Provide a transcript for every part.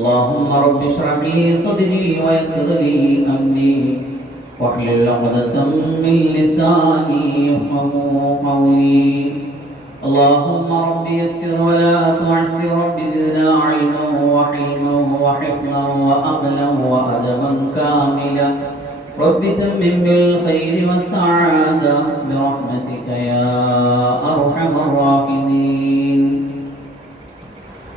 اللهم رب اشرح لي صدري ويسر لي أمري. واحلل عقدة من لساني يفقهوا قولي. اللهم رب يسر ولا تعسر. رب زدنا علما وحلما وحفظا وأقلا وأدبا كاملا. رب تمم بالخير والسعادة برحمتك يا أرحم الراحمين.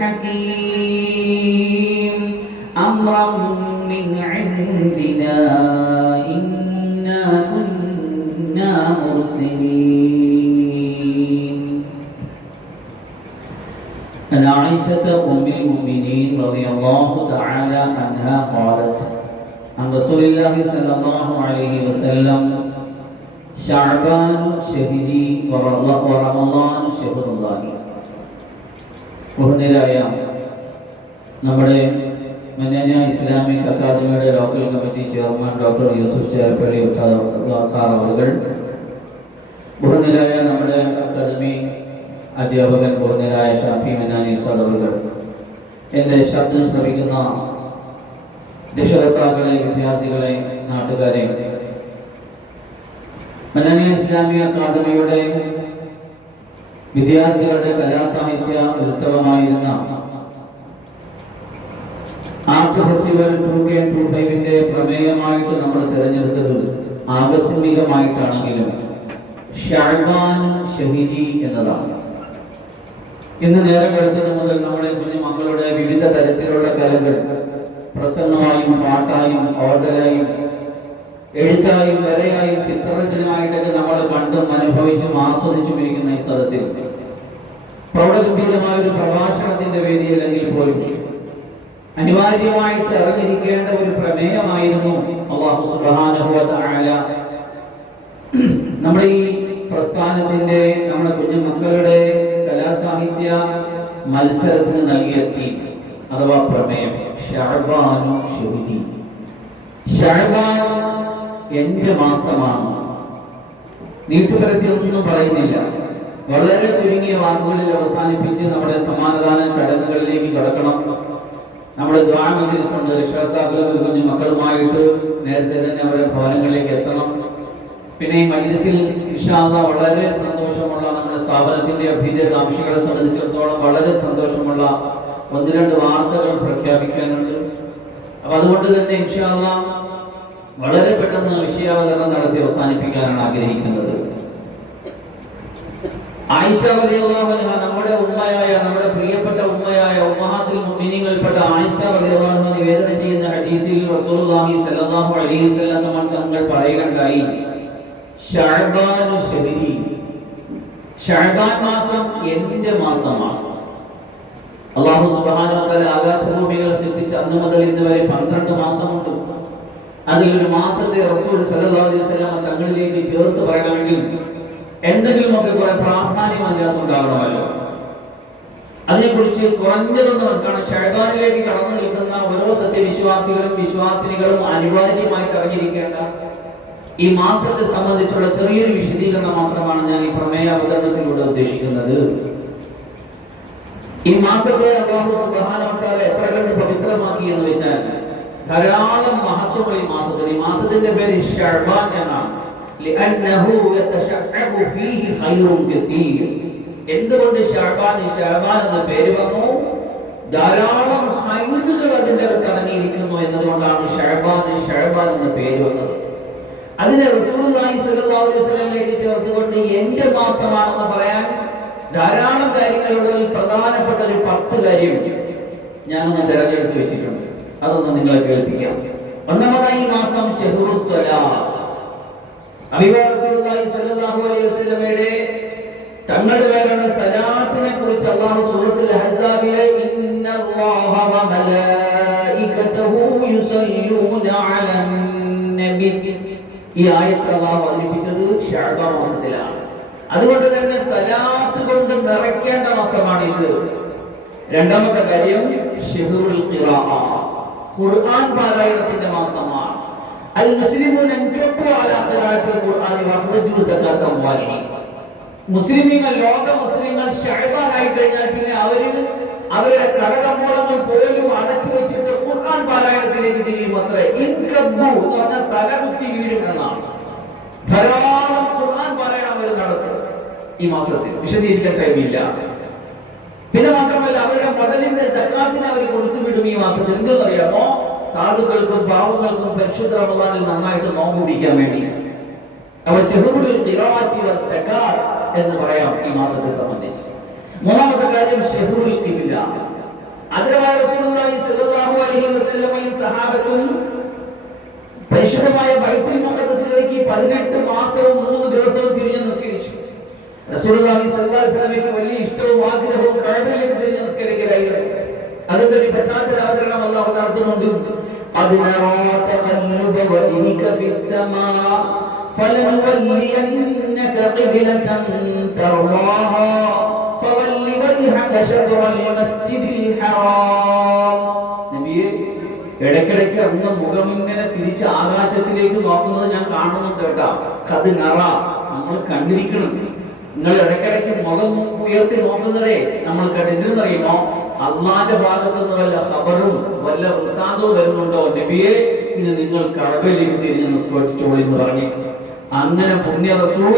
حكيم. أمرا من عندنا إنا كنا مرسلين. عن عائشة أم المؤمنين رضي الله تعالى عنها قالت عن رسول الله صلى الله عليه وسلم شعبان شهدي ورمضان شهر الله. ബഹുനിരായ നമ്മുടെ മന്യാന ഇസ്ലാമിക് അക്കാദമിയുടെ local committee chairman doctor Yusuf Cherpalli sir അവർ ബഹുനിരായ നമ്മുടെ അക്കാദമി അധ്യാപകൻ ബഹുനിരായ ഷാഫി മന്നാനി സാർ അവർ എന്റെ ശബ്ദം ശ്രമിക്കുന്ന രക്ഷകർത്താക്കളെ വിദ്യാർത്ഥികളെ നാട്ടുകാരെ മന്നാനി ഇസ്ലാമിക അക്കാദമിയുടെ വിദ്യാർത്ഥികളുടെ കലാസാഹിത്യ ഉത്സവമായിരുന്ന art festival two K two ഫൈവിന്റെ പ്രമേയമായിട്ട് നമ്മൾ തിരഞ്ഞെടുത്തത് ആകസ്മികമായിട്ടാണെങ്കിലും ഷാഴ്ബാൻ ഷഹീദി എന്നതാണ്. ഇന്ന് നേരം വെളുത്തത് മുതൽ നമ്മുടെ കുഞ്ഞു മക്കളുടെ വിവിധ തരത്തിലുള്ള കലകൾ പ്രസന്നമായും പാട്ടായും ഓർഡലായും എഴുത്തായും വരയായും ചിത്രരചനമായിട്ടൊക്കെ നമ്മൾ കണ്ടും അനുഭവിച്ചും ആസ്വദിച്ചും ഇരിക്കുന്ന ഈ സദസ്സിൽ. പ്രൗഢഗംഭീരമായ ഒരു പ്രഭാഷണത്തിന്റെ വേദിയില്ലെങ്കിൽ പോലും അനിവാര്യമായിട്ട് അറിഞ്ഞിരിക്കേണ്ട ഒരു പ്രമേയമായിരുന്നു നമ്മുടെ ഈ പ്രസ്ഥാനത്തിന്റെ നമ്മുടെ കുഞ്ഞു മക്കളുടെ കലാസാഹിത്യ മത്സരത്തിന് നൽകിയ തീം അഥവാ പ്രമേയം. ഷഹബാനു ഷഹീദി ഷഅബാൻ എന്റെ മാസമാണ്. നീട്ടുപരത്തിയൊന്നും പറയുന്നില്ല. വളരെ ചുരുങ്ങിയ വാക്കുകളിൽ അവസാനിപ്പിച്ച് നമ്മുടെ സമാനദാന ചടങ്ങുകളിലേക്ക് കടക്കണം. നമ്മുടെ ഉണ്ട് രക്ഷകർത്താക്കളും കുഞ്ഞു മക്കളുമായിട്ട് നേരത്തെ തന്നെ അവരുടെ ഭവനങ്ങളിലേക്ക് എത്തണം. പിന്നെ ഈ മജ്ലിസിൽ ഇഷാദ വളരെ സന്തോഷമുള്ള നമ്മുടെ സ്ഥാപനത്തിന്റെ അഭ്യുദയകാംക്ഷികളെ സംബന്ധിച്ചിടത്തോളം വളരെ സന്തോഷമുള്ള ഒന്ന് രണ്ട് വാർത്തകൾ പ്രഖ്യാപിക്കാനുണ്ട്. അപ്പൊ അതുകൊണ്ട് തന്നെ ഇൻഷാല്ല വളരെ പെട്ടെന്ന് വിഷയാവതരണം നടത്തി അവസാനിപ്പിക്കാനാണ് ആഗ്രഹിക്കുന്നത്. ആയിഷ റളിയല്ലാഹു അൻഹ നമ്മുടെ ഉമ്മയായ നമ്മുടെ പ്രിയപ്പെട്ട ഉമ്മയായ ഉമ്മഹാത്തിൽ മുഅ്മിനീങ്ങളിൽപ്പെട്ട ആയിഷ റളിയല്ലാഹു നിവേദനം ചെയ്യുന്ന ഹദീസിൽ റസൂലുള്ളാഹി സ്വല്ലല്ലാഹു അലൈഹി വസല്ലം തങ്ങൾ തങ്ങൾ പറയുകയുണ്ടായി. ഷഅബാനു ശഹരി ഷഅബാൻ മാസം എന്റെ മാസമാണ്. അല്ലാഹു സുബ്ഹാനഹു വ തആല ആകാശഭൂമികൾ സൃഷ്ടിച്ച അന്ന് മുതൽ ഇന്ന് വരെ 12 മാസമുണ്ട്. അതിലൊരു മാസത്തെ റസൂൽ വസല്ലം തങ്ങളിലേക്ക് ചേർത്ത് പറയണമെങ്കിൽ എന്തെങ്കിലുമൊക്കെ കുറെ പ്രാധാന്യം അതിനകത്തുണ്ടാകണമല്ലോ അതിനെക്കുറിച്ച് കുറഞ്ഞതൊന്നും കാരണം ഷൈതാനിലേക്ക് കടന്നു നിൽക്കുന്ന ഓരോ സത്യവിശ്വാസികളും വിശ്വാസിനികളും അനിവാര്യമായിട്ട് അറിഞ്ഞിരിക്കേണ്ട ഈ മാസത്തെ സംബന്ധിച്ചുള്ള ചെറിയൊരു വിശദീകരണം മാത്രമാണ് ഞാൻ ഈ പ്രമേയ അവതരണത്തിലൂടെ ഉദ്ദേശിക്കുന്നത്. ഈ മാസത്തെ അള്ളാഹു തആല എത്ര കണ്ട് പവിത്രമാക്കി എന്ന് വെച്ചാൽ ധാരാളം മഹത്വങ്ങൾ ഈ മാസത്തിന് ഈ മാസത്തിന്റെ പേര് ഷർബാൻ എന്നാണ്. എന്തുകൊണ്ട് ഷാബാൻ ഷാബാൻ എന്ന പേര് വന്നു? ധാരാളം ഹൈറുകൾ അതിന്റെ അകത്ത് അടങ്ങിയിരിക്കുന്നു എന്നതുകൊണ്ടാണ് ഷഹബാൻ ഷഹബാൻ എന്ന പേര് വന്നത്. അതിനെ റസൂലുള്ളാഹി സ്വല്ലല്ലാഹു അലൈഹി വസല്ലമയിലേക്ക് ചേർത്തുകൊണ്ട് എന്റെ മാസമാണെന്ന് പറയാൻ ധാരാളം കാര്യങ്ങളുടെ പ്രധാനപ്പെട്ട ഒരു പത്ത് കാര്യം ഞാനൊന്ന് തിരഞ്ഞെടുത്ത് വെച്ചിട്ടുണ്ട്. അതൊന്ന് നിങ്ങളെ കേൾപ്പിക്കാം. ഒന്നാമതായി മാസം അലൈഹി സലാത്തിനെ കുറിച്ച് ഈ ആയത്ത് മാസത്തിലാണ്. അതുകൊണ്ട് തന്നെ സലാത്ത് കൊണ്ട് നിറയ്ക്കേണ്ട മാസമാണിത്. രണ്ടാമത്തെ കാര്യം ഖിറാഅ ഖുർആൻ പാരായണത്തിന്റെ മാസമാണ്. അൽ മുസ്ലിമൂൻ അൻകബു അലാ ഖിറാഅത്തിൽ ഖുർആനി വഖറജു സകാത്ത അംവാലിഹിം മുസ്ലിമീങ്ങൾ ലോക മുസ്ലിങ്ങൾ ആയി കഴിഞ്ഞാൽ പിന്നെ അവർ അവരുടെ കടകമ്പോളങ്ങൾ പോലും അടച്ചു വെച്ചിട്ട് ഖുർആൻ പാരായണത്തിലേക്ക് തിരിയും അത്രേ. ഇൻകബു എന്ന് പറഞ്ഞാൽ തലകുത്തി വീഴും എന്നാണ്. ധാരാളം ഖുർആൻ പാരായണം അവർ നടത്തും ഈ മാസത്തിൽ. വിശദീകരിക്കാൻ ടൈമില്ല പിന്നെ മാത്രമല്ല അവരുടെ മുതലിന്റെ സക്കാത്തിനെ അവർ കൊടുത്തു വിടും ഈ മാസത്തിൽ. എന്തെന്നറിയാമോ? സാധുക്കൾക്കും പാവങ്ങൾക്കും പരിശുദ്ധ റമദാനിൽ നന്നായിട്ട് നോമ്പ് പിടിക്കാൻ വേണ്ടി അവർ വസ്സകാത്ത് എന്ന് പറയാം ഈ മാസത്തെ സംബന്ധിച്ച്. മൂന്നാമത്തെ കാര്യം ഷെഹൂറിൽ അതിരമായ റസൂലുള്ളാഹി സ്വല്ലല്ലാഹു അലൈഹി വസല്ലമയും സഹാബത്തും പരിശുദ്ധമായ ബൈത്തുൽ മുഖദ്ദസിലേക്ക് 18 മാസവും 3 ദിവസവും തിരിഞ്ഞു റസൂലുള്ളാഹി സ്വല്ലല്ലാഹു അലൈഹി വസല്ലമയ്ക്ക് വലിയ ഇഷ്ടവും ആഗ്രഹവും കഅബയിലേക്ക് തിരിഞ്ഞു നിസ്കരിക്കലായിരുന്നു അതിന്റെ ഒരു പശ്ചാത്തല അവതരണം അല്ലാഹു നടത്തുന്നുണ്ട് അതിനറാ തഖല്ലുബ വജ്ഹിക ഫിസ്സമാ فلنولينك قبلة ترضاها فول وجهك شطر المسجد الحرام നബിയെ ഇടയ്ക്കിടയ്ക്ക് അങ്ങ് മുഖം ഇങ്ങനെ തിരിച്ച് ആകാശത്തിലേക്ക് നോക്കുന്നത് ഞാൻ കാണുന്നുണ്ട് കേട്ടാ കത് നറ നമ്മൾ കണ്ടിരിക്കണം നിങ്ങൾ ഇടയ്ക്കിടയ്ക്ക് മുഖം ഉയർത്തി നോക്കുന്നതേ നമ്മൾ കണ്ടെന്തെന്നറിയുമോ അള്ളാന്റെ ഭാഗത്ത് നിന്ന് വല്ല ഖബറും വല്ല വൃത്താന്തവും വരുന്നുണ്ടോ? നബിയെ ഇനി നിങ്ങൾ കടവിലേക്ക് തിരിഞ്ഞ് നിസ്കരിച്ചോളി എന്ന് പറഞ്ഞു. അങ്ങനെ പുണ്യ റസൂൽ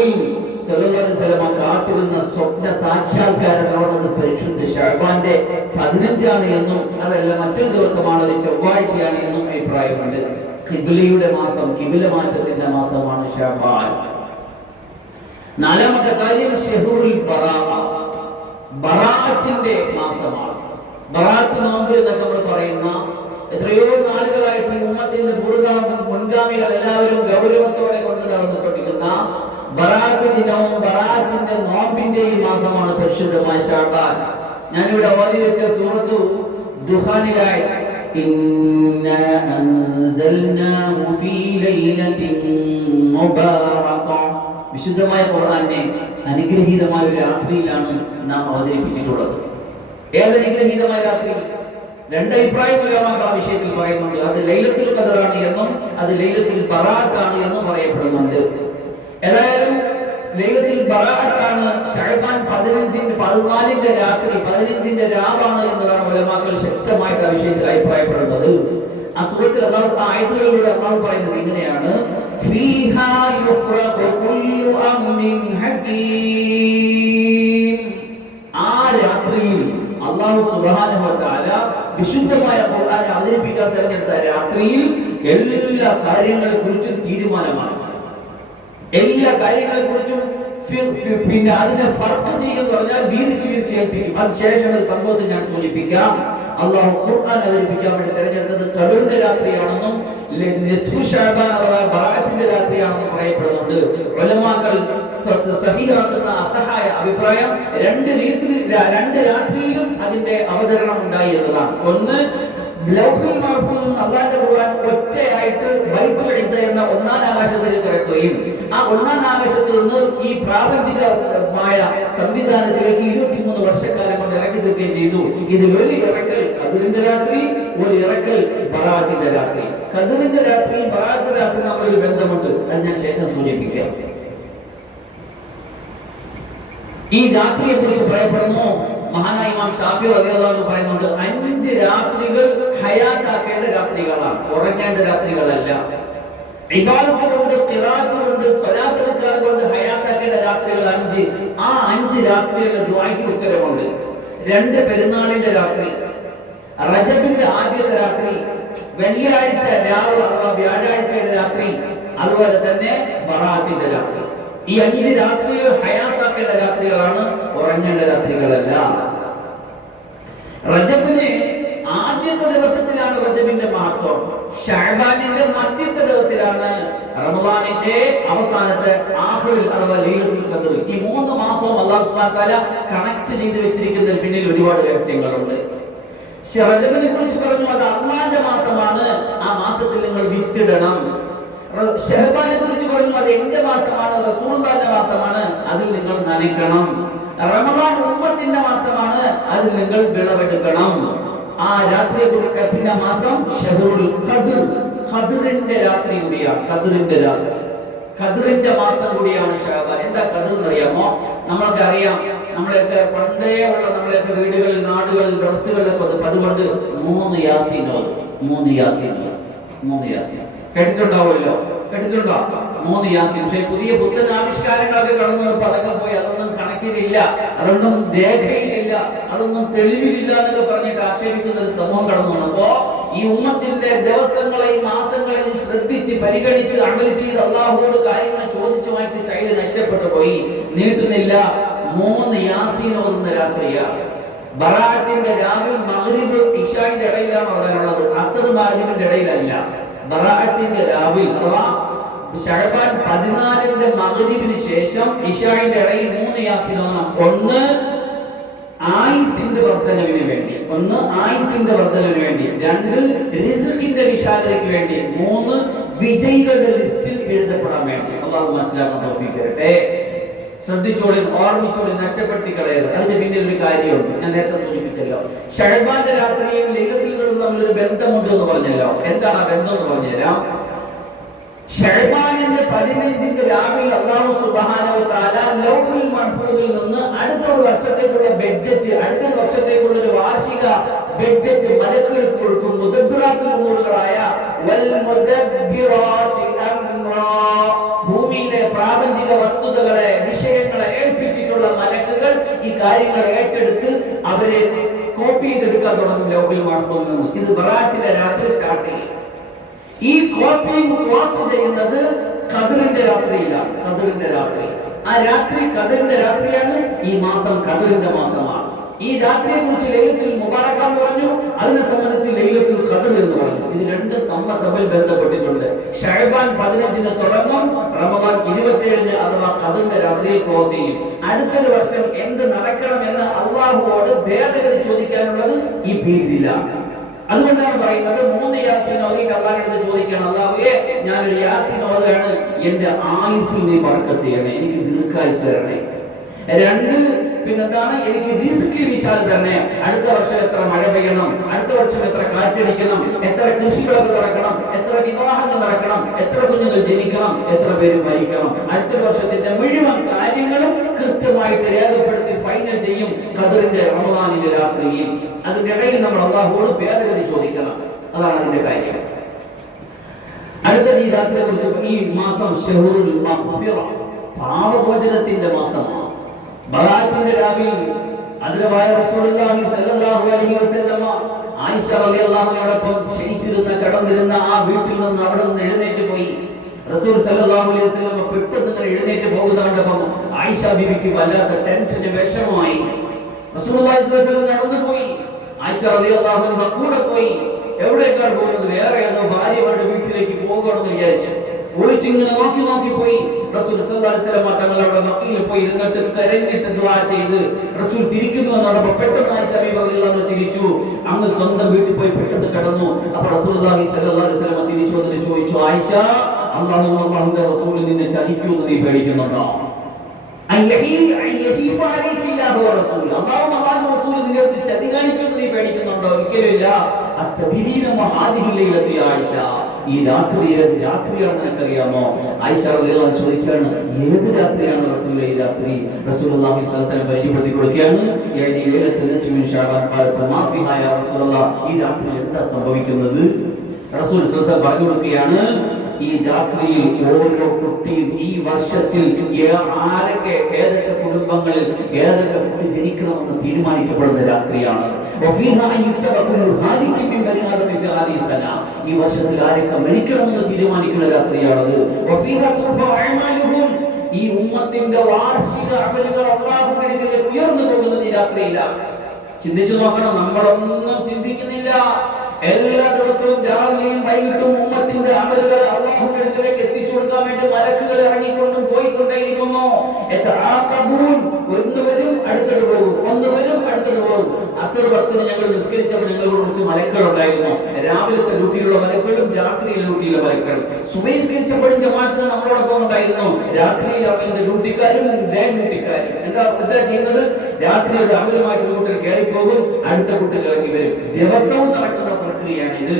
കാത്തിരുന്ന സ്വപ്ന സാക്ഷാത്കാരം നടന്നത് പരിശുദ്ധ ഷഅബാന്റെ പതിനഞ്ചാണ് എന്നും അതല്ല മറ്റൊരു ദിവസമാണ് ഒരു ചൊവ്വാഴ്ചയാണ് എന്നും അഭിപ്രായമുണ്ട്. കിബിലയുടെ മാസം കിബില മാറ്റത്തിന്റെ മാസമാണ് ഷഅബാൻ നാലാമത്തെ കാര്യം ഷെഹൂറിൽ ബറാഅ ബറാഅത്തിന്റെ മാസമാണ്. ബറാത്ത് നോമ്പ് എന്നൊക്കെ നമ്മൾ പറയുന്ന എത്രയോ നാളുകളായിട്ട് ഉമ്മത്തിന്റെ പൂർവ മുൻഗാമികൾ എല്ലാവരും ഗൗരവത്തോടെ കൊണ്ട് നടന്നുകൊണ്ടിരിക്കുന്ന ബറാത്ത് ദിനവും ബറാത്തിന്റെ നോമ്പിന്റെ ഈ മാസമാണ് പരിശുദ്ധമായ ഷാബാൻ. ഞാനിവിടെ ഓതി വെച്ച സൂറത്തു ദുഹാനിലായിട്ട് ഇന്നാ അൻസൽനാഹു ഫീ ലൈലത്തിൻ മുബാറക. വിശുദ്ധമായ ഖുർആനെ അനുഗ്രഹീതമായ ഒരു രാത്രിയിലാണ് നാം അവതരിപ്പിച്ചിട്ടുള്ളത്. ഏത് അനുഗ്രഹീതമായ രാത്രി? രണ്ട് അഭിപ്രായം ആ വിഷയത്തിൽ പറയുന്നുണ്ട്. അത് ലൈലത്തിൽ കതറാണ് എന്നും അത് ലൈലത്തിൽ ബറാത്താണ് എന്നും പറയപ്പെടുന്നുണ്ട്. ഏതായാലും ലൈലത്തിൽ ബറാത്താണ് ഷഹബാൻ പതിനഞ്ചിന്റെ പതിനാലിന്റെ രാത്രി പതിനഞ്ചിന്റെ രാവാണ് എന്നതാണ് ഉലമാക്കൾ ശക്തമായിട്ട് ആ വിഷയത്തിൽ അഭിപ്രായപ്പെടുന്നത്. ആ സുഹൃത്തിൽ അള്ളാഹു ആയുധങ്ങളിലൂടെ അള്ളാഹു പറയുന്നത് ഇങ്ങനെയാണ്. ഫീഹാ يفرق كل أمر ഹകീം ആ രാത്രിയിൽ അള്ളാഹു വ വിശുദ്ധമായ ഖുർആനെ അവതരിപ്പിക്കാൻ തിരഞ്ഞെടുത്ത രാത്രിയിൽ എല്ലാ കാര്യങ്ങളെ കുറിച്ചും തീരുമാനമാണ് എല്ലാ കാര്യങ്ങളെ കുറിച്ചും പിന്നെ അതിനെ ഫർക്ക് ചെയ്യും പറഞ്ഞാൽ വീതിച്ച് വീതിച്ച് ഏൽപ്പിക്കും. അതിനുശേഷം ഒരു സംഭവത്തെ ഞാൻ സൂചിപ്പിക്കാം. അള്ളാഹു ഖുർആൻ അവതരിപ്പിക്കാൻ വേണ്ടി തിരഞ്ഞെടുത്തത് കതിറിന്റെ രാത്രിയാണെന്നും അഥവാ ഭാഗത്തിന്റെ രാത്രിയാണെന്നും പറയപ്പെടുന്നുണ്ട്. ഉലമാക്കൾ സ- സഹിഹാക്കുന്ന അസഹായ അഭിപ്രായം രണ്ട് രീതി രണ്ട് രാത്രിയിലും അതിന്റെ അവതരണം ഉണ്ടായി എന്നതാണ്. ഒന്ന് ലൗഹുൽ മഹ്ഫൂസിൽ നിന്ന് അള്ളാന്റെ ഖുർആൻ ഒറ്റയായിട്ട് ബൈബിൾ ഈസ എന്ന ഒന്നാം ആകാശത്തിൽ കിടക്കുകയും ആ ഒന്നാം ആകാശത്ത് നിന്ന് ഈ പ്രാപഞ്ചികമായ സംവിധാനത്തിലേക്ക് ഇരുപത്തിമൂന്ന് വർഷക്കാലം കൊണ്ട് ഇറക്കി തീർക്കുകയും ചെയ്തു. ഇതിൽ ഒരു ഇറക്കൽ കതിരിന്റെ രാത്രി ഒരു ഇറക്കൽ ബറാത്തിന്റെ രാത്രി. കതിറിന്റെ രാത്രി ബറാത്തിന്റെ രാത്രി നമ്മളൊരു ബന്ധമുണ്ട്. അത് ഞാൻ ശേഷം സൂചിപ്പിക്കാം. ഈ രാത്രിയെ കുറിച്ച് പറയപ്പെടുന്നു. മഹാനായ ഇമാം ഷാഫി റളിയല്ലാഹു പറയുന്നുണ്ട് അഞ്ച് രാത്രികൾ ഹയാത്താക്കേണ്ട രാത്രികളാണ്. ഉറങ്ങേണ്ട രാത്രികളല്ല. ഇബാദത്ത് കൊണ്ട് ഖിറാഅത്ത് കൊണ്ട് സ്വലാത്ത് എടുക്കാതെ കൊണ്ട് ഹയാത്താക്കേണ്ട രാത്രികൾ അഞ്ച്. ആ അഞ്ച് രാത്രികളുടെ ദുആയ്ക്ക് ഉത്തരമുണ്ട് രണ്ട് പെരുന്നാളിന്റെ രാത്രി റജബിന്റെ ആദ്യത്തെ രാത്രി വെള്ളിയാഴ്ച രാവ് അഥവാ വ്യാഴാഴ്ചയുടെ രാത്രി അതുപോലെ തന്നെ ബറാത്തിന്റെ രാത്രി. ഈ അഞ്ച് രാത്രികൾ ഹയാത്താക്കേണ്ട രാത്രികളാണ് ഉറങ്ങേണ്ട രാത്രികളല്ല. റജബിന് ആദ്യത്തെ ദിവസത്തിലാണ് റജബിന്റെ മഹത്വം. ഷാബാനിന്റെ മധ്യത്തെ ദിവസത്തിലാണ് റമദാനിന്റെ അവസാനത്തെ ആഹ്റിൽ അഥവാ ലീലത്തിൽ ഖദർ. ഈ മൂന്ന് മാസവും അള്ളാഹു വ തആല കണക്ട് ചെയ്ത് വെച്ചിരിക്കുന്ന പിന്നിൽ ഒരുപാട് രഹസ്യങ്ങളുണ്ട്. റജബിനെ കുറിച്ച് പറഞ്ഞു അത് അള്ളാന്റെ മാസമാണ്. ആ മാസത്തിൽ നിങ്ങൾ വിത്തിടണം. ഷഹബാനെ കുറിച്ച് പറഞ്ഞു അത് എന്റെ മാസമാണ് റസൂലുള്ളാഹിന്റെ മാസമാണ് അതിൽ നിങ്ങൾ നനയ്ക്കണം. റമദാൻ ഉമ്മത്തിന്റെ മാസമാണ് അതിൽ നിങ്ങൾ വിളവെടുക്കണം. ആ രാത്രിയെ കുറിച്ച് പിന്നെ മാസം ഷഹറുൽ ഖദർ. ഖദറിന്റെ രാത്രി കൂടിയാണ് ഖദറിന്റെ രാത്രി. ഖദറിന്റെ മാസം കൂടിയാണ് ഷഹബാൻ. എന്താ ഖദർ എന്നറിയാമോ? നമ്മൾക്ക് അറിയാം നമ്മളെയൊക്കെ പണ്ടേ ഉള്ള നമ്മളെയൊക്കെ വീടുകളിൽ നാടുകളിൽ ഡ്രസ്സുകളിലൊക്കെ പതുകൊണ്ട് മൂന്ന് യാസീനോ മൂന്ന് യാസീനോ മൂന്ന് യാസീൻ കേട്ടിട്ടുണ്ടാവുമല്ലോ? കേട്ടിട്ടുണ്ടോ? മൂന്ന് യാസീൻ. പക്ഷേ പുതിയ പുത്തൻ ആവിഷ്കാരങ്ങളൊക്കെ കടന്നു വന്നപ്പോൾ അതൊക്കെ പോയി അതൊന്നും കണക്കിലില്ല അതൊന്നും രേഖയിലില്ല അതൊന്നും തെളിവിലില്ല എന്നൊക്കെ പറഞ്ഞിട്ട് ആക്ഷേപിക്കുന്ന ഒരു സമൂഹം കടന്നു വന്നപ്പോ ഈ ഉമ്മത്തിന്റെ ദിവസങ്ങളെയും മാസങ്ങളെയും ശ്രദ്ധിച്ച് പരിഗണിച്ച് അമൽ ചെയ്ത് അള്ളാഹുവോട് കാര്യങ്ങൾ ചോദിച്ചു വാങ്ങിച്ച് ശൈലി നഷ്ടപ്പെട്ടു പോയി. നീട്ടുന്നില്ല. മൂന്ന് യാസീൻ ഓതുന്ന രാത്രിയാണ്. ബറാത്തിന്റെ രാവിൽ മകരിബ് ഇഷാന്റെ ഇടയിലാണ് ഓടാനുള്ളത് അസർ മഗ്രിബിന്റെ ഇടയിലല്ല. ബറാത്തിന്റെ രാവിൽ അഥവാ ഷഹബാൻ പതിനാലിന്റെ മഗ്രിബിന് ശേഷം ഇഷായിന്റെ ഇടയിൽ മൂന്ന് യാസിനോണം ഒന്ന് ആയുസിന്റെ വർധനവിന് വേണ്ടി ഒന്ന് ആയുസിന്റെ വർധനവിന് വേണ്ടി രണ്ട് റിസ്കിന്റെ വിശാലതയ്ക്ക് വേണ്ടി മൂന്ന് വിജയികളുടെ ലിസ്റ്റിൽ എഴുതപ്പെടാൻ വേണ്ടി. അള്ളാഹു മനസ്സിലാക്കാൻ തോന്നിക്കരട്ടെ ശ്രദ്ധിച്ചോളി ഓർമ്മിച്ചോളി നഷ്ടപ്പെടുത്തി കളയരുത് അതിന്റെ പിന്നിൽ ഒരു കാര്യമുണ്ട്. ഞാൻ നേരത്തെ സൂചിപ്പിച്ചല്ലോ. ഷഹബാന്റെ രാത്രിയും ലിംഗത്തിൽ നിന്നും തമ്മിലൊരു ബന്ധമുണ്ട് എന്ന് പറഞ്ഞല്ലോ. എന്താണ് ആ ബന്ധം എന്ന് പറഞ്ഞുതരാം ഷഹബാനിന്റെ പതിനഞ്ചിന്റെ രാവിലെ അള്ളാഹു തആല ലൗഹുൽ മഹ്ഫൂദിൽ നിന്ന് അടുത്ത ഒരു വർഷത്തേക്കുള്ള ബഡ്ജറ്റ് അടുത്ത ഒരു വർഷത്തേക്കുള്ള ഒരു വാർഷിക ബഡ്ജറ്റ് മലക്കുകൾക്ക് കൊടുക്കും. മുദബ്ബിറാത്തുൽ അംറാ. ഭൂമിയിലെ പ്രാപഞ്ചിക വസ്തുതകളെ വിഷയങ്ങളെ ഏൽപ്പിച്ചിട്ടുള്ള മലക്കുകൾ ഈ കാര്യങ്ങൾ ഏറ്റെടുത്ത് അവരെ കോപ്പി ചെയ്തെടുക്കാൻ തുടങ്ങും ലോക്കൽ മഹ്ഫൂദിൽ നിന്ന്. ഇത് ബറാത്തിന്റെ രാത്രി സ്റ്റാർട്ട് ചെയ്യും. ഈ കോപ്പിയും ക്ലോസ് ചെയ്യുന്നത് കതിറിന്റെ രാത്രിയിലാണ്. കതിറിന്റെ രാത്രി. ആ രാത്രി കതിറിന്റെ രാത്രിയാണ് ഈ മാസം കതിറിന്റെ മാസമാണ്. ഈ രാത്രിയെ കുറിച്ച് ലൈലത്തിൽ മുബാറക്ക എന്ന് പറഞ്ഞു അതിനെ സംബന്ധിച്ച് ലൈലത്തിൽ ഖദർ എന്ന് പറഞ്ഞു. ഇത് രണ്ടും തമ്മ തമ്മിൽ ബന്ധപ്പെട്ടിട്ടുണ്ട്. ഷഹബാൻ പതിനഞ്ചിന് അഥവാ രാത്രിയിൽ ക്ലോസ് ചെയ്യും. അടുത്തൊരു വർഷം എന്ത് നടക്കണം എന്ന് അള്ളാഹുവോട് ഭേദഗതി ചോദിക്കാനുള്ളത് ഈ പീരീഡിലാണ് അതുകൊണ്ടാണ് പറയുന്നത് മൂന്ന് യാസീൻ അള്ളാഹിനടുത്ത് ചോദിക്കണം അള്ളാഹുവേ ഞാനൊരു ഓതുകയാണ് എന്റെ ആയുസ് നീ ബർക്കത്ത് ചെയ്യണേ. എനിക്ക് ദീർഘായുസ് വരണേ. രണ്ട് പിന്നെന്താണ്? എനിക്ക് റിസ്കിൽ വിശാൽ തന്നെ. അടുത്ത വർഷം എത്ര മഴ പെയ്യണം? അടുത്ത വർഷം എത്ര കാറ്റടിക്കണം? എത്ര കൃഷികളൊക്കെ നടക്കണം? എത്ര വിവാഹങ്ങൾ നടക്കണം? എത്ര കുഞ്ഞുങ്ങൾ ജനിക്കണം? എത്ര പേര് മരിക്കണം? അടുത്ത വർഷത്തിന്റെ മുഴുവൻ കാര്യങ്ങളും കൃത്യമായിട്ട് രേഖപ്പെടുത്തി ഫൈനൽ ചെയ്യും ഖദറിന്റെ റമദാനിന്റെ രാത്രിയിൽ. അതിനിടയിൽ നമ്മൾ അള്ളാഹുവോട് ഭേദഗതി ചോദിക്കണം. അതാണ് അതിന്റെ കാര്യം. അടുത്ത രാത്രിയെ കുറിച്ച് ഈ മാസം ഷഹൂറുൽ പാപമോചനത്തിന്റെ മാസമാണ്. ബറാത്തിന്റെ രാവിൽ വായ റസൂലുള്ളാഹി സല്ലല്ലാഹു അലൈഹി വസല്ലമ ആയിഷ റളിയല്ലാഹുവിനോടൊപ്പം ക്ഷണിച്ചിരുന്ന കടന്നിരുന്ന ആ വീട്ടിൽ നിന്ന് അവിടെ നിന്ന് എഴുന്നേറ്റ് പോയി. റസൂൽ സല്ലല്ലാഹു അലൈഹി വസല്ലമ പെട്ടെന്ന് ഇങ്ങനെ എഴുന്നേറ്റ് പോകുന്ന കണ്ടപ്പോൾ ആയിഷ ബീവിക്ക് വല്ലാത്ത ടെൻഷന് വിഷമമായി. റസൂലുള്ളാഹി സ്വല്ലല്ലാഹു അലൈഹി വസല്ലം നടന്നു പോയി. ആയിഷ റളിയല്ലാഹു അൻഹ കൂടെ പോയി. എവിടേക്കാണ് പോകുന്നത്? വേറെ ഏതോ ഭാര്യമാരുടെ വീട്ടിലേക്ക് പോകുകയാണെന്ന് വിചാരിച്ചു. ഒളിച്ചിങ്ങനെ നോക്കി നോക്കി പോയി. റസൂൽ വസല്ലം തങ്ങൾ അവിടെ മക്കയിൽ പോയി ഇരുന്നിട്ട് കരഞ്ഞിട്ട് ദുആ ചെയ്ത് റസൂൽ തിരിക്കുന്നു എന്നോടൊപ്പം പെട്ടെന്ന് ആയിഷ ബീവി തിരിച്ചു. അങ്ങ് സ്വന്തം വീട്ടിൽ പോയി പെട്ടെന്ന് കിടന്നു. അപ്പോൾ റസൂൽ സല്ലാസ്ലമ തിരിച്ചു വന്നിട്ട് ചോദിച്ചു ആയിഷ അല്ലാഹു അല്ലാഹുവിന്റെ റസൂലിൽ നിന്നെ ചതിക്കുമെന്ന് നീ പേടിക്കുന്നുണ്ടോ? ചതി കാണിക്കുമെന്ന് നീ പേടിക്കുന്നുണ്ടോ? ഒരിക്കലും ഇല്ല. ഈ രാത്രി ഏത് രാത്രിയാണ് നിനക്കറിയാമോ? അൻഹ ചോദിക്കുകയാണ് ഏത് രാത്രിയാണ് റസൂലെ ഈ രാത്രി? റസൂലുള്ളാഹി വസല്ലം പരിചയപ്പെടുത്തി കൊടുക്കുകയാണ് ഈ രാത്രി എന്താ സംഭവിക്കുന്നത്? റസൂൽ പറഞ്ഞു കൊടുക്കുകയാണ് ഈ രാത്രിയിൽ ഓരോ കുട്ടിയും ഈ വർഷത്തിൽ ആരൊക്കെ ഏതൊക്കെ കുടുംബങ്ങളിൽ ഏതൊക്കെ കുട്ടി ജനിക്കണമെന്ന് തീരുമാനിക്കപ്പെടുന്ന രാത്രിയാണ്. ഈ വർഷത്തിൽ ആരൊക്കെ മരിക്കണമെന്ന് തീരുമാനിക്കുന്ന രാത്രിയാണത്? ഈ ഉമ്മത്തിന്റെ വാർഷിക അമലുകൾ അള്ളാഹുവിനെതിരെ ഉയർന്നു പോകുന്നത് ഈ രാത്രിയില്ല ചിന്തിച്ചു നോക്കണം നമ്മളൊന്നും ചിന്തിക്കുന്നില്ല. എല്ലാ ദിവസവും രാവിലെയും വൈകിട്ടും ഉമ്മ ഉമ്മത്തിന്റെ അമലുകളെ അള്ളാഹുവിന്റെ അടുത്തേക്ക് എത്തിച്ചു കൊടുക്കാൻ വേണ്ടി മലക്കുകൾ ഇറങ്ങിക്കൊണ്ടും പോയിക്കൊണ്ടേയിരിക്കുന്നു. ഒന്ന് വരും അടുത്തത് പോകും. ഒന്ന് വരും അടുത്തത് പോകും. അസർ ഭക്തന് ഞങ്ങൾ നിസ്കരിച്ചപ്പോൾ ഞങ്ങളോട് കുറച്ച് മലക്കുകൾ ഉണ്ടായിരുന്നു രാവിലത്തെ ഡ്യൂട്ടിയിലുള്ള മലക്കുകളും രാത്രിയിലെ ഡ്യൂട്ടിയിലെ മലക്കുകളും. സുബഹിസ്കരിച്ചപ്പോഴും ജമാഅത്തിന് നമ്മളോടൊപ്പം ഉണ്ടായിരുന്നു. രാത്രിയിൽ അവന്റെ ഡ്യൂട്ടിക്കാരും ഡേ ഡ്യൂട്ടിക്കാരും. എന്താ എന്താ ചെയ്യുന്നത്? രാത്രിയുടെ അമലുമായിട്ട് കൂട്ടർ പോകും അടുത്ത കൂട്ടർ ഇറങ്ങി വരും. ദിവസവും നടക്കുന്ന പ്രക്രിയയാണിത്.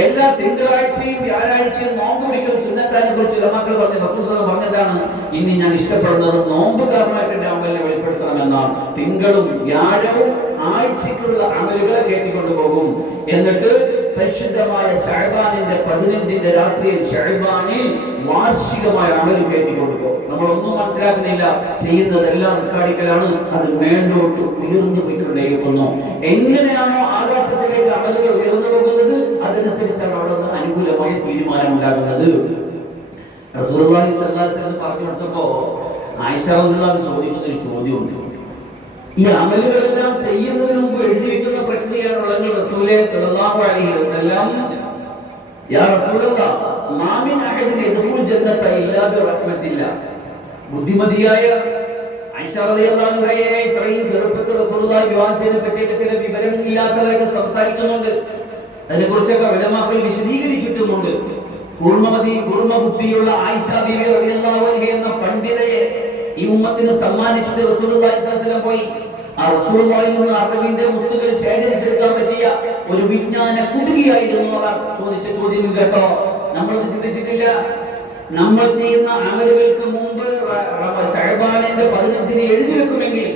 എല്ലാ തിങ്കളാഴ്ചയും വ്യാഴാഴ്ചയും നോമ്പ് പിടിക്കുന്ന സുന്നത്താനെ കുറിച്ച് ഉലമാക്കൾ പറഞ്ഞ സല്ലല്ലാഹു പറഞ്ഞതാണ് ഇനി ഞാൻ ഇഷ്ടപ്പെടുന്നത് നോമ്പുകാരനായിട്ട് എന്റെ അമലിനെ വെളിപ്പെടുത്തണമെന്നാണ്. തിങ്കളും വ്യാഴവും ആഴ്ചക്കുള്ള അമലുകളെ കയറ്റിക്കൊണ്ടു പോകും. എന്നിട്ട് പരിശുദ്ധമായ ഷഹബാനിന്റെ പതിനഞ്ചിന്റെ രാത്രിയിൽ ഷഹബാനിൽ വാർഷികമായ അമൽ കയറ്റിക്കൊണ്ടു പോകും. നമ്മളൊന്നും മനസ്സിലാക്കുന്നില്ല. ചെയ്യുന്നതെല്ലാം റെക്കാർഡിക്കലാണ് അത് മേണ്ടോട്ട് ഉയർന്നു പോയിക്കൊണ്ടേയിരിക്കുന്നു. എങ്ങനെയാണോ ആകാശത്തിലേക്ക് അമലുകൾ ഉയർന്നു പോകുന്നത്? അതനുസരിച്ചാണ് അവിടെ നിന്ന് അനുകൂലമായ തീരുമാനം ഉണ്ടാകുന്നത് പറഞ്ഞു കൊടുത്തപ്പോ ആയിഷ റളിയല്ലാഹു അൻഹ ചോദിക്കുന്ന ഒരു ചോദ്യമുണ്ട്. ഈ അമലുകളെല്ലാം ചെയ്യുന്നതിന് മുമ്പ് എഴുതി വെക്കുന്ന പ്രക്രിയയാണുള്ളെങ്കിൽ അലൈഹി വസല്ലം യാ റസൂലല്ലാ മാ ജന്നത ഇല്ലാ ബുദ്ധിമതിയായ ഇത്രയും ചെറുപ്പത്തിൽ റസൂലുള്ളാഹി പറ്റിയൊക്കെ ചില വിവരമില്ലാത്തവരൊക്കെ സംസാരിക്കുന്നുണ്ട്. അതിനെ കുറിച്ചൊക്കെ വിലമാക്കൽ വിശദീകരിച്ചിട്ടുമുണ്ട്. കുർമ്മതി കുർമ്മബുദ്ധിയുള്ള ആയിഷ ബീവി റളിയല്ലാഹു എന്ന പണ്ഡിതയെ ഈ ഉമ്മത്തിന് സമ്മാനിച്ചിട്ട് റസൂലുള്ളാഹി വസല്ലം പോയി. ആ റസൂലുള്ളാഹിയിൽ നിന്ന് അറിവിന്റെ മുത്തുകൾ ശേഖരിച്ചെടുക്കാൻ പറ്റിയ ഒരു വിജ്ഞാന കുതുകിയായിരുന്നു അവർ. ചോദിച്ച ചോദ്യം കേട്ടോ. നമ്മൾ ചിന്തിച്ചിട്ടില്ല. നമ്മൾ ചെയ്യുന്ന അമലുകൾക്ക് മുമ്പ് ഷഹബാനിന്റെ പതിനഞ്ചിന് എഴുതി വെക്കുമെങ്കിൽ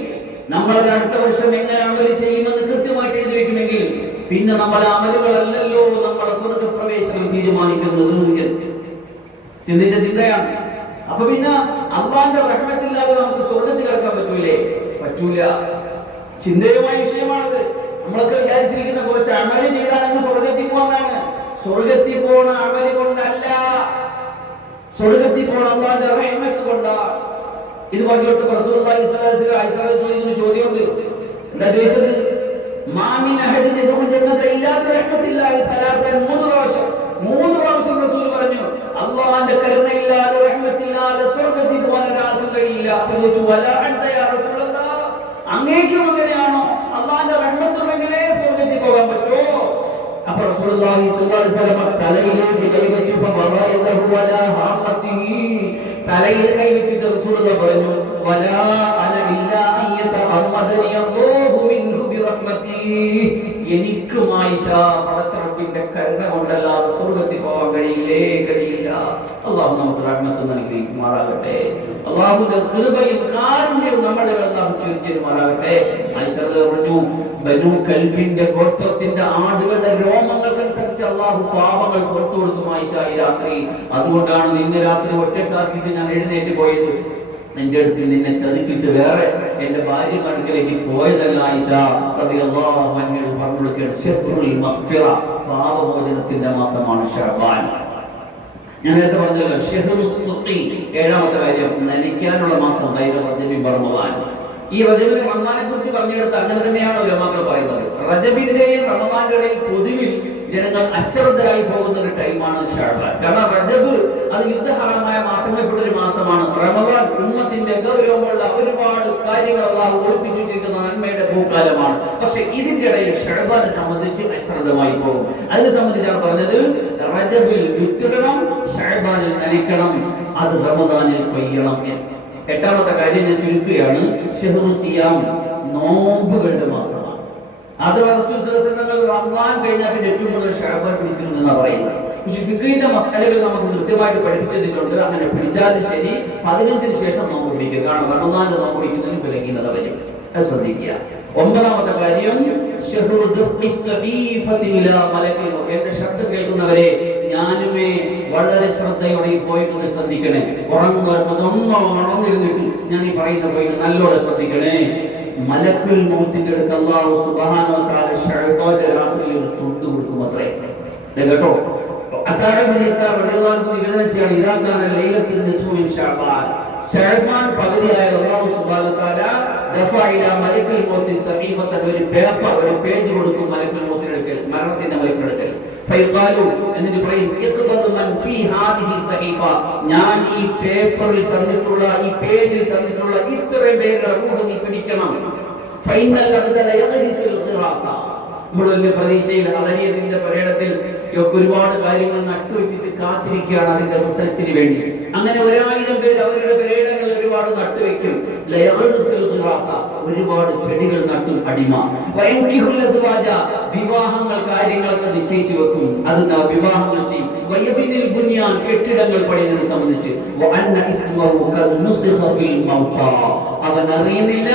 നമ്മൾ അടുത്ത വർഷം എങ്ങനെ അമൽ ചെയ്യുമെന്ന് കൃത്യമായിട്ട് എഴുതി വെക്കുമെങ്കിൽ പിന്നെ നമ്മൾ അമലുകളല്ലല്ലോ നമ്മളെ സ്വർഗപ്രവേശനം തീരുമാനിക്കുന്നത് ചിന്തിച്ച ചിന്തയാണ്. അപ്പൊ പിന്നെ അള്ളാന്റെ റഹ്മത്തില്ലാതെ നമുക്ക് സ്വർഗത്തിൽ കിടക്കാൻ പറ്റൂലേ? പറ്റൂല. ചിന്തയുമായ വിഷയമാണത്. നമ്മളൊക്കെ വിചാരിച്ചിരിക്കുന്ന കുറച്ച് അമൽ ചെയ്താണെങ്കിൽ സ്വർഗത്തിൽ പോകുന്നതാണ് സ്വർഗത്തിൽ പോണ അമൽ കൊണ്ടല്ല. സ്വർഗത്തിൽ പോണ അള്ളാന്റെ റഹ്മത്ത് കൊണ്ടാണ് ഇത് പറഞ്ഞു കൊടുത്ത പ്രസൂർ ചോദിക്കുന്ന ചോദ്യമുണ്ട്. എന്താ ചോദിച്ചത്? മൂന്ന് മൂന്ന് റസൂൽ പറഞ്ഞു കഴിയില്ല. റഹ്മത്തുണ്ടെങ്കിലേ പോകാൻ പറ്റോ? അലൈഹി വസല്ലം വലാ ഹാമതിഹി പറഞ്ഞു വലാ എനിക്ക് മായിഷ പടച്ചറപ്പിന്റെ കരുണ കൊണ്ടല്ലാതെ സ്വർഗത്തിൽ പോകാൻ കഴിയില്ലേ? കഴിയില്ല. അള്ളാഹു നമുക്ക് റഹ്മത്ത് നൽകിയിരിക്കുമാറാകട്ടെ. അള്ളാഹുവിന്റെ കൃപയും കാരുണ്യവും നമ്മുടെ അള്ളാഹു ചൊരിഞ്ഞുമാറാകട്ടെ ആയിഷ പറഞ്ഞു ബനു കൽബിന്റെ ഗോത്രത്തിന്റെ ആടുകളുടെ രോമങ്ങൾക്കനുസരിച്ച് അള്ളാഹു പാപങ്ങൾ പുറത്തു കൊടുക്കും രാത്രി. അതുകൊണ്ടാണ് നിന്നെ രാത്രി ഒറ്റക്കാക്കിയിട്ട് ഞാൻ എഴുന്നേറ്റ് പോയത്. നിന്റെ അടുത്ത് നിന്നെ ചതിച്ചിട്ട് വേറെ എന്റെ ഭാര്യ അടുക്കലേക്ക് പോയതല്ല ആയിഷ. അൻഹയോട് പറഞ്ഞു കൊടുക്കുകയാണ് പാപമോചനത്തിന്റെ മാസമാണ് ഷഅബാൻ ഞാൻ നേരത്തെ പറഞ്ഞല്ലോ ഷെഹ്റു ഏഴാമത്തെ കാര്യം നനയ്ക്കാനുള്ള മാസം ബൈന റജബി റമദാൻ. ഈ റജബിനെ റമദാനെ കുറിച്ച് പറഞ്ഞെടുത്ത് അങ്ങനെ തന്നെയാണ് ഉലമാക്കൾ പറയുന്നത്. റജബിന്റെയും റമദാന്റെ ഇടയിൽ പൊതുവിൽ ജനങ്ങൾ അശ്രദ്ധരായി പോകുന്ന ഒരു ടൈമാണ് കാരണം റജബ് അത് യുദ്ധഹരമായ മാസങ്ങളിൽപ്പെട്ട ഒരു മാസമാണ്. റമദാൻ ഉമ്മത്തിന്റെ ഗൗരവമുള്ള ഒരുപാട് കാര്യങ്ങൾ അള്ളാഹു ഓർപ്പിച്ചിരിക്കുന്ന നന്മയുടെ ഭൂകാലമാണ്. പക്ഷെ ഇതിന്റെ ഇടയിൽ ഷഹബാനെ സംബന്ധിച്ച് അശ്രദ്ധമായി പോകും. അതിനെ സംബന്ധിച്ചാണ് പറഞ്ഞത് റജബിൽ വിത്തിടണം ഷഹബാനിൽ നനയ്ക്കണം അത് റമദാനിൽ പെയ്യണം. എട്ടാമത്തെ കാര്യം ഞാൻ ചുരുക്കുകയാണ് നോമ്പുകളുടെ മാസമാണ് അത് റസൂൽ സ്വല്ലല്ലാഹു അലൈഹി വസല്ലം റമദാൻ കഴിഞ്ഞാൽ പിന്നെ ഏറ്റവും കൂടുതൽ ഷഅബാൻ പിടിച്ചിരുന്നു എന്നാണ് പറയുന്നത്. പക്ഷെ ഫിഖിന്റെ മസാലകൾ നമുക്ക് കൃത്യമായിട്ട് പഠിപ്പിച്ചതിട്ടുണ്ട് അങ്ങനെ പിടിച്ചാലും ശരി പതിനഞ്ചിന് ശേഷം നോമ്പ് പിടിക്കുക. കാരണം റമദാന്റെ നോമ്പ് പിടിക്കുന്നതിന് ബലഹീനത വരും ശ്രദ്ധിക്കുക. ഒമ്പതാമത്തെ കാര്യം. എന്റെ ശബ്ദം കേൾക്കുന്നവരെ ഞാനുമേ വളരെ ശ്രദ്ധയോടെ പോയിന്റ് ശ്രദ്ധിക്കണേ. ഉറങ്ങുന്നവർക്ക് ഒന്ന് ഉണർന്നിരുന്നിട്ട് ഞാൻ ഈ പറയുന്ന പോയിന്റ് നല്ലോടെ ശ്രദ്ധിക്കണേ. മലക്കുൽ മൗത്തിന്റെ അടുക്ക് അള്ളാഹു സുബ്ഹാനഹു വ തആല ഷഅബാന്റെ രാത്രിയിൽ ഒരു തുണ്ട് കൊടുക്കും അത്രേ. കേട്ടോ? നിവേദനം ചെയ്യാണ്. ഇതാക്കാന ലൈലത്തിൽ ഷഅബാൻ. പകുതിയായ മലക്കുൽ മൗത്തി സഹീഫത്തൻ ഒരു പേപ്പർ ഒരു പേജ് കൊടുക്കും മലക്കുൽ മൗത്തിന്റെ അടുക്കൽ മരണത്തിന്റെ മലക്കുൽ ഫയഖാലു എന്നിട്ട് പറയും ഇഖ്ബദു മൻ ഫീ ഹാദിഹി സഹീഫ. ഞാൻ ഈ പേപ്പറിൽ തന്നിട്ടുള്ള ഈ പേജിൽ തന്നിട്ടുള്ള ഇത്രയും പേരുടെ റൂഹ് നീ പിടിക്കണം. ഫൈനൽ അബ്ദല യഗ്രിസുൽ ഖിറാസ. നമ്മൾ വലിയ പ്രതീക്ഷയിൽ അതരിയത്തിന്റെ പര്യടത്തിൽ ഒക്കെ ഒരുപാട് കാര്യങ്ങൾ നട്ടുവെച്ചിട്ട് കാത്തിരിക്കുകയാണ് അതിന്റെ റിസൾട്ടിന് വേണ്ടി. അങ്ങനെ ഒരായിരം പേര് അവരുടെ പര്യടങ്ങളിൽ ഒരുപാട് നട്ടുവെക്കും. ഒരുപാട് ചെടികൾ നട്ടും അടിമ. വിവാഹങ്ങൾ കാര്യങ്ങളൊക്കെ നിശ്ചയിച്ചു വെക്കും. അത് ദാ വിവാഹങ്ങൾ ചെയ്യും. ബുനിയാൻ കെട്ടിടങ്ങൾ പണിയതിനെ സംബന്ധിച്ച്. അവൻ അറിയുന്നില്ല.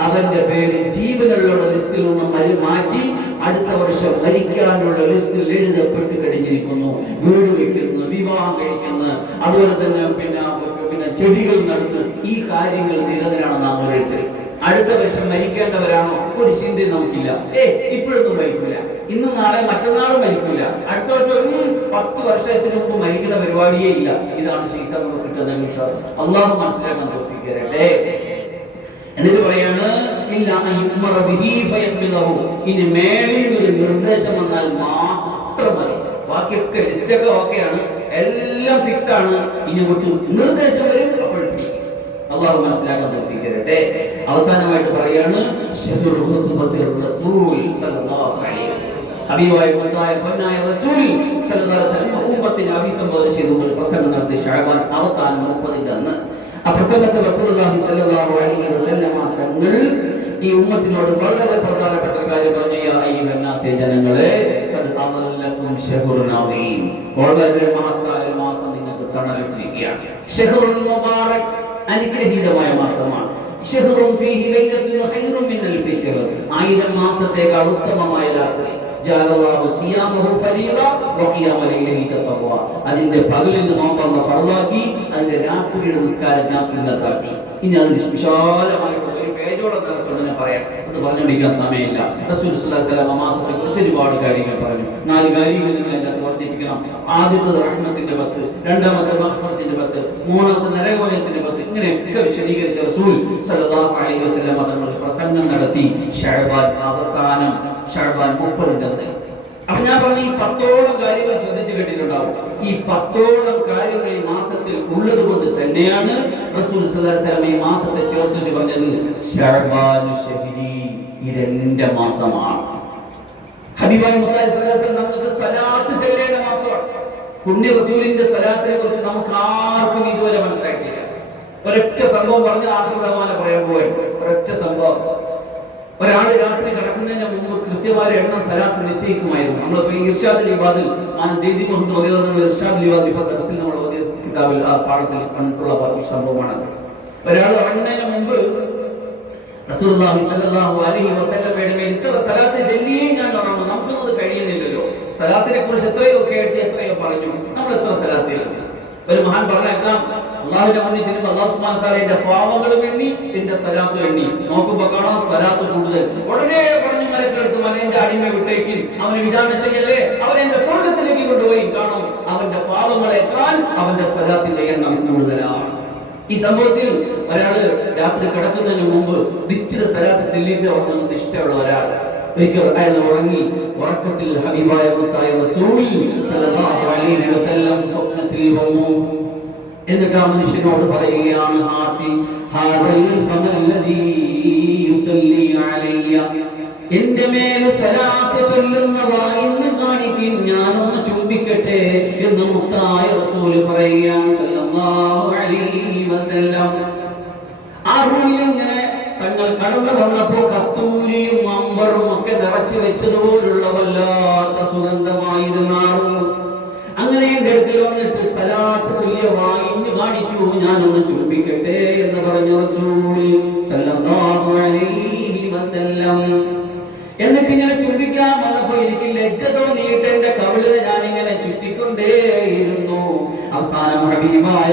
അവന്റെ പേര് ജീവനുള്ള ലിസ്റ്റിൽ നിന്നും മാറ്റി അടുത്ത വർഷം മരിക്കാനുള്ള ലിസ്റ്റിൽ എഴുതപ്പെട്ട് കഴിഞ്ഞിരിക്കുന്നു. വീട് വെക്കുന്നു വിവാഹം കഴിക്കുന്നു. അതുപോലെ തന്നെ പിന്നെ ചെടികൾ നടന്ന് ഈ കാര്യങ്ങൾ നിരതരാണ് നാം ഓരോരുത്തരും അടുത്ത വർഷം മരിക്കേണ്ടവരാണോ? ഒരു ചിന്തയും നമുക്കില്ല. ഏ ഇപ്പോഴൊന്നും മരിക്കില്ല ഇന്നും നാളെ മറ്റന്നാളും മരിക്കില്ല അടുത്ത വർഷം പത്ത് വർഷത്തിന് മുമ്പ് മരിക്കുന്ന പരിപാടിയേ ഇല്ല. ഇതാണ് ശീത നമുക്ക് കിട്ടുന്ന വിശ്വാസം. അള്ളാഹു മനസ്സിലാക്കാൻ തോന്നിക്കരട്ടെ എന്നിട്ട് പറയാണ് ഇല്ല. ഇനി മേളിൽ ഒരു നിർദ്ദേശം വന്നാൽ മാത്രം മതി. ബാക്കിയൊക്കെ ലിസ്റ്റൊക്കെ ഓക്കെയാണ് എല്ലാം ഫിക്സ് ആണ്. ഇനി അങ്ങോട്ട് നിർദ്ദേശം വരും അപ്പോൾ അള്ളാഹു മനസ്സിലാക്കാൻ തോന്നിക്കരട്ടെ അവസാനമായിട്ട് പറയാണ് അഭിസംബോധന ഈ ഉമ്മത്തിനോട് വളരെ പ്രധാനപ്പെട്ട കാര്യം പറഞ്ഞു ജനങ്ങളെ വളരെ മഹത്തായ മാസം നിങ്ങൾക്ക് തണലിട്ടിരിക്കുകയാണ് അനുഗ്രഹീതമായ മാസമാണ്. ആയിരം മാസത്തേക്കാൾ ഉത്തമമായ രാത്രി. അതിന്റെ പകലിന് നോമ്പ് ഫർളാക്കി അതിന്റെ രാത്രിയുടെ നിസ്കാരം ഞാൻ സുന്നത്താക്കി. ഇനി അത് വിശാലമായിട്ട് പേജോളം നിറച്ചുകൊണ്ട് ഞാൻ പറയാം. അത് പറഞ്ഞുകൊണ്ടിരിക്കാൻ സമയമില്ല. റസൂൽ വസല്ലം മാസത്തെ കുറിച്ച് ഒരുപാട് കാര്യങ്ങൾ പറഞ്ഞു. നാല് കാര്യങ്ങൾ നിങ്ങൾ അതിനകത്ത് വർദ്ധിപ്പിക്കണം. ആദ്യത്തത് റഹ്മത്തിന്റെ പത്ത് രണ്ടാമത്തെ മഹ്ഫറത്തിന്റെ പത്ത് മൂന്നാമത്തെ നരകോലയത്തിന്റെ പത്ത് ഇങ്ങനെയൊക്കെ വിശദീകരിച്ച റസൂൽ സല്ലല്ലാഹു അലൈഹി വസല്ലം തങ്ങൾ ഒരു പ്രസംഗം നടത്തി. ഷഹബാൻ അവസാനം ഷഹബാൻ മുപ്പതിന്റെ അപ്പൊ ഞാൻ പറഞ്ഞു ഈ പത്തോളം കാര്യങ്ങൾ ശ്രദ്ധിച്ചു കേട്ടിട്ടുണ്ടാവും. ഈ പത്തോളം കാര്യങ്ങൾ ഈ മാസത്തിൽ ഉള്ളത് കൊണ്ട് തന്നെയാണ് റസൂൽ വസല്ലം ഈ മാസത്തെ ചേർത്ത് പറഞ്ഞത് ഇതെന്റെ മാസമാണ്. ഹബീബായി മുത്തായി വസല്ലം നമുക്ക് സലാത്ത് ചൊല്ലേണ്ട മാസമാണ്. പുണ്യ റസൂലിന്റെ സലാത്തിനെ കുറിച്ച് നമുക്ക് ആർക്കും ഇതുവരെ മനസ്സിലാക്കിയില്ല ഒരൊറ്റ സംഭവം പറഞ്ഞ് ആശ്രിതമാന പറയാൻ പോയി ഒരൊറ്റ സംഭവം. ഒരാൾ രാത്രി കിടക്കുന്നതിന് മുമ്പ് കൃത്യമായ എണ്ണം സ്ഥലത്ത് നിശ്ചയിക്കുമായിരുന്നു. നമ്മൾ ഇർഷാദ് ലിബാദിൽ ആണ് സെയ്ദി മുഹമ്മദ് അൻഹു ഇർഷാദ് ലിബാദ് ഇപ്പൊ ദർസിൽ നമ്മൾ കിതാബിൽ ആ പാഠത്തിൽ കണ്ടിട്ടുള്ള സംഭവമാണ്. ഒരാൾ ഇറങ്ങുന്നതിന് മുമ്പ് റസൂലുള്ളാഹി സ്വല്ലല്ലാഹു അലൈഹി ഇത്ര സലാത്ത് ഞാൻ നമുക്കൊന്നും അത് കഴിയുന്നില്ലല്ലോ. സലാത്തിനെ കുറിച്ച് എത്രയോ കേട്ട് എത്രയോ പറഞ്ഞു. നമ്മൾ എത്ര സലാത്തിൽ ഒരു മഹാൻ പറഞ്ഞേക്കാം. അള്ളാഹുവിന്റെ മുന്നിൽ ചെല്ലുമ്പോൾ അള്ളാഹു സുബ്ഹാനഹു താല എന്റെ പാവങ്ങൾ എണ്ണി എന്റെ സലാത്ത് എണ്ണി. നോക്കുമ്പോ കാണാം സലാത്ത് കൂടുതൽ. ഉടനെ പറഞ്ഞു മലക്കെടുത്ത് മലന്റെ അടിമ വിട്ടേക്കും. അവന് വിചാരണ ചെയ്യല്ലേ? അവൻ എന്റെ സ്വർഗത്തിലേക്ക് കൊണ്ടുപോയി. കാണും അവന്റെ പാവങ്ങളെക്കാൾ അവന്റെ സലാത്തിന്റെ എണ്ണം കൂടുതലാണ്. ഈ സംഭവത്തിൽ ഒരാൾ രാത്രി കിടക്കുന്നതിന് മുമ്പ് നിശ്ചിത സ്ഥലത്ത് ചെല്ലിട്ട് ഉറങ്ങുന്നത് ഇഷ്ടമുള്ള ഒരാൾ. ഒരിക്കൽ അയാൾ ഉറങ്ങി ഉറക്കത്തിൽ ഹബീബായ മുത്തായ സല്ലല്ലാഹു അലൈഹി വസല്ലം വന്നു എന്നിട്ട് ആ മനുഷ്യനോട് പറയുകയാണ് ഹാത്തി എന്റെ മേലെ സ്വലാത്ത് ചൊല്ലുന്ന വായിന്ന് കാണിക്കും ഞാനൊന്ന് ചുംബിക്കട്ടെ എന്ന് മുത്തായ റസൂൽ പറയുകയാണ് ഇങ്ങനെ തങ്ങൾ കടന്നു വന്നപ്പോ കസ്തൂരിയും അമ്പറും ഒക്കെ നിറച്ചു വെച്ചതുപോലുള്ള വല്ലാത്ത സുഗന്ധമായിരുന്നു റൂം അടുത്തിൽ വന്നിട്ട് സലാത്ത് ചൊല്ലിയ ഇന്ന് കാണിക്കൂ ഞാനൊന്ന് ചുംബിക്കട്ടെ എന്ന് പറഞ്ഞു എന്നിട്ട് ഇങ്ങനെ ചുംബിക്കാൻ വന്നപ്പോ എനിക്ക് ലജ്ജ തോന്നിയിട്ട് എന്റെ കവിളിനെ ഞാൻ ഇങ്ങനെ ചുറ്റിക്കൊണ്ടേയിരുന്നു. അവസാനം ഹബീബായ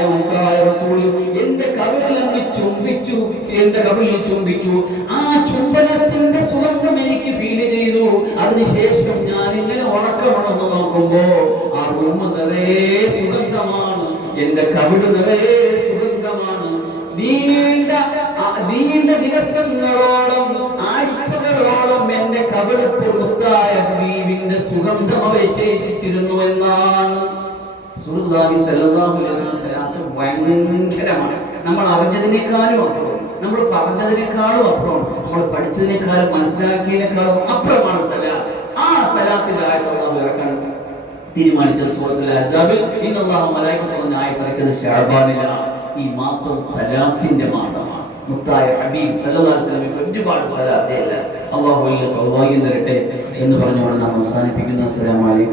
എന്റെ കവിളിൽ അങ്ങ് ചുംബിച്ചു എന്റെ കവിളിൽ ചുംബിച്ചു. ആ ചുംബനത്തിന്റെ സുഗന്ധം എനിക്ക് നീണ്ട ദിവസങ്ങളോളം ആഴ്ചകളോളം എന്റെ കവിളത്ത് മുത്തായ ഹബീബിന്റെ സുഗന്ധം അവശേഷിച്ചിരുന്നു എന്നാണ്. ഭയങ്കരമാണ്. നമ്മൾ അറിഞ്ഞതിനേക്കാളും അപ്പുറം. നമ്മൾ പറഞ്ഞതിനേക്കാളും അപ്പുറം. നമ്മൾ പഠിച്ചതിനേക്കാളും മനസ്സിലാക്കിയതിനേക്കാളും അപ്പുറമാണ് സലാത്ത്. ആ സലാത്തിന്റെ ആയത്ത് അള്ളാഹു ഇറക്കാൻ തീരുമാനിച്ചത് സൂറത്തുൽ അസാബിൽ ഇന്നല്ലാഹു മലായികത്തു എന്ന ആയത്ത് ഇറക്കുന്നത് ഷഅബാനിലാണ് ഈ മാസം സലാത്തിന്റെ മാസമാണ്. മുത്തായ ഹബീബ് സല്ലാസ്ലമിക്ക് ഒരുപാട് സലാത്തല്ല അള്ളാഹു വലിയ സൗഭാഗ്യം തരട്ടെ എന്ന് പറഞ്ഞുകൊണ്ട് നാം അവസാനിപ്പിക്കുന്നു. അസ്സലാമു അലൈക്കും.